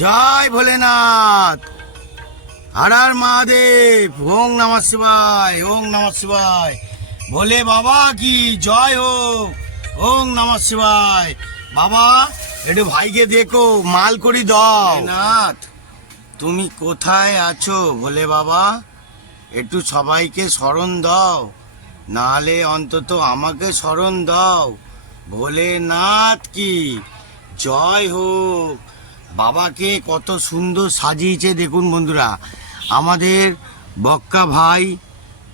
জয় ভোলেনাথ। হর হর মহাদেব। ওং নমঃ শিবায়, ওং নমঃ শিবায়। ভোলে বাবা কি জয় হোক। ওং নমঃ শিবায়। বাবা একটু ভাইকে দেখো, মাল করি দাও। নাথ তুমি কোথায় আছো ভোলে বাবা? একটু সবাইকে স্মরণ দাও, নাহলে অন্তত আমাকে স্মরণ দাও। ভোলেনাথ কি জয় হোক। বাবাকে কত সুন্দর সাজিয়েছে দেখুন বন্ধুরা। আমাদের বক্কা ভাই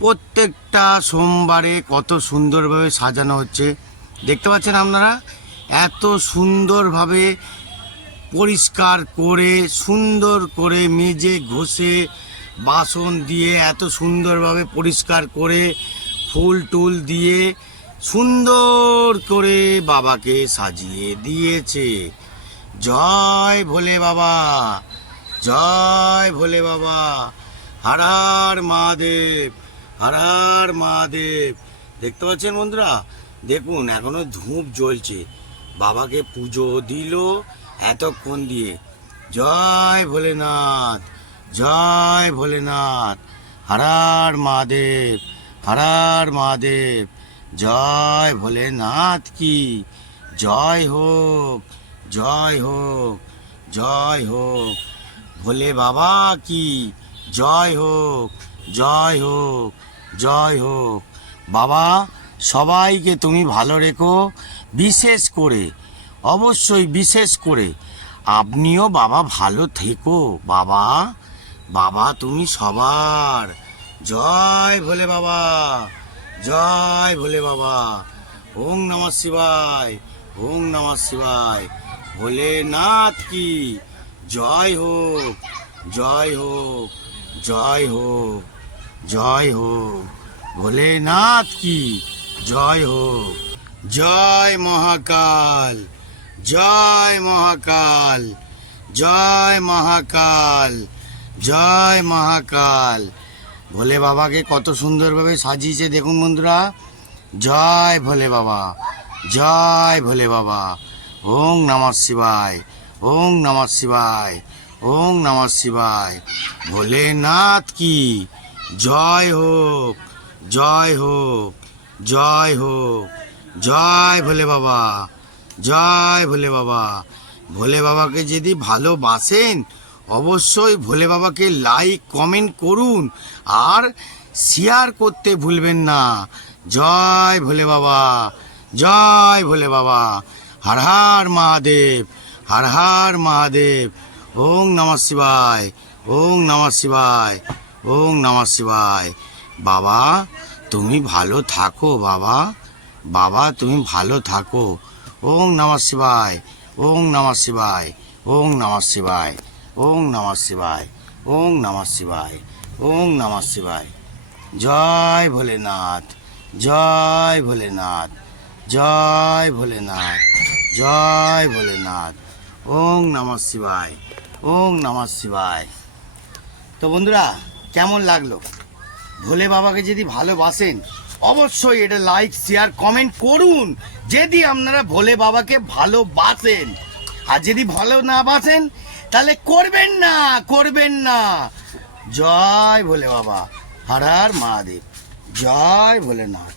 প্রত্যেকটা সোমবারে কত সুন্দরভাবে সাজানো হচ্ছে, দেখতে পাচ্ছেন আপনারা। এত সুন্দরভাবে পরিষ্কার করে, সুন্দর করে মেজে ঘষে বাসন দিয়ে এত সুন্দরভাবে পরিষ্কার করে ফুল টুল দিয়ে সুন্দর করে বাবাকে সাজিয়ে দিয়েছে। জয় ভোলে বাবা, জয় ভোলে বাবা। হর হর মহাদেব, হর হর মহাদেব। দেখতে পাচ্ছেন বন্ধুরা, দেখুন এখনো ধূপ জ্বলছে। বাবাকে পুজো দিল এতক্ষণ দিয়ে। জয় ভোলেনাথ, জয় ভোলেনাথ। হর হর মহাদেব, হর হর মহাদেব। জয় ভোলেনাথ কি জয় হোক, জয় হোক, জয় হোক। ভোলে বাবা কি জয় হোক, জয় হোক, জয় হোক। বাবা সবাইকে তুমি ভালো রেখো, বিশেষ করে, অবশ্যই বিশেষ করে আপনিও বাবা ভালো থেকো। বাবা, বাবা তুমি সবার। জয় ভোলে বাবা, জয় ভোলে বাবা। ওং নমঃ শিবায়, ওং নমঃ শিবায়। ভোলেনাথ কি জয় হোক, জয় হোক, জয় হোক, জয় হোক। ভোলেনাথ কি জয় হোক। জয় মহাকাল, জয় মহাকাল, জয় মহাকাল, জয় মহাকাল। ভোলে বাবাকে কত সুন্দরভাবে সাজিয়েছে দেখুন বন্ধুরা। জয় ভোলে বাবা, জয় ভোলে বাবা। ওং নমঃ শিবায়, ওং নমঃ শিবায়, ওং নমঃ শিবায়। ভোলেনাথ কি জয় হোক, জয় হোক, জয় হোক। জয় ভোলে বাবা, জয় ভোলে বাবা। ভোলে বাবাকে যদি ভালোবাসেন অবশ্যই ভোলে বাবাকে লাইক কমেন্ট করুন আর শেয়ার করতে ভুলবেন না। জয় ভোলে বাবা, জয় ভোলে বাবা। হর হর মহাদেব, হর হর মহাদেব। ওং নমঃ শিবায়, ওং নমঃ শিবায়, ওং নমঃ শিবায়। বাবা তুমি ভালো থাকো বাবা, বাবা তুমি ভালো থাকো। ওং নমঃ শিবায়, ওং নমঃ শিবায়, ওং নমঃ শিবায়, ওং নমঃ শিবায়, ওং নমঃ শিবায়, ওং নমঃ শিবায়। জয় ভোলেনাথ, জয় ভোলেনাথ, জয় ভোলেনাথ, জয় ভোলেনাথ। ওং নমঃ শিবায়, ওং নমঃ শিবায়। তো বন্ধুরা কেমন লাগলো? ভোলে বাবাকে যদি ভালোবাসেন অবশ্যই এটা লাইক শেয়ার কমেন্ট করুন, যদি আপনারা ভোলে বাবাকে ভালোবাসেন। আর যদি ভালো না বাসেন তাহলে করবেন না, করবেন না। জয় ভোলে বাবা, হর হর মহাদেব, জয় ভোলেনাথ।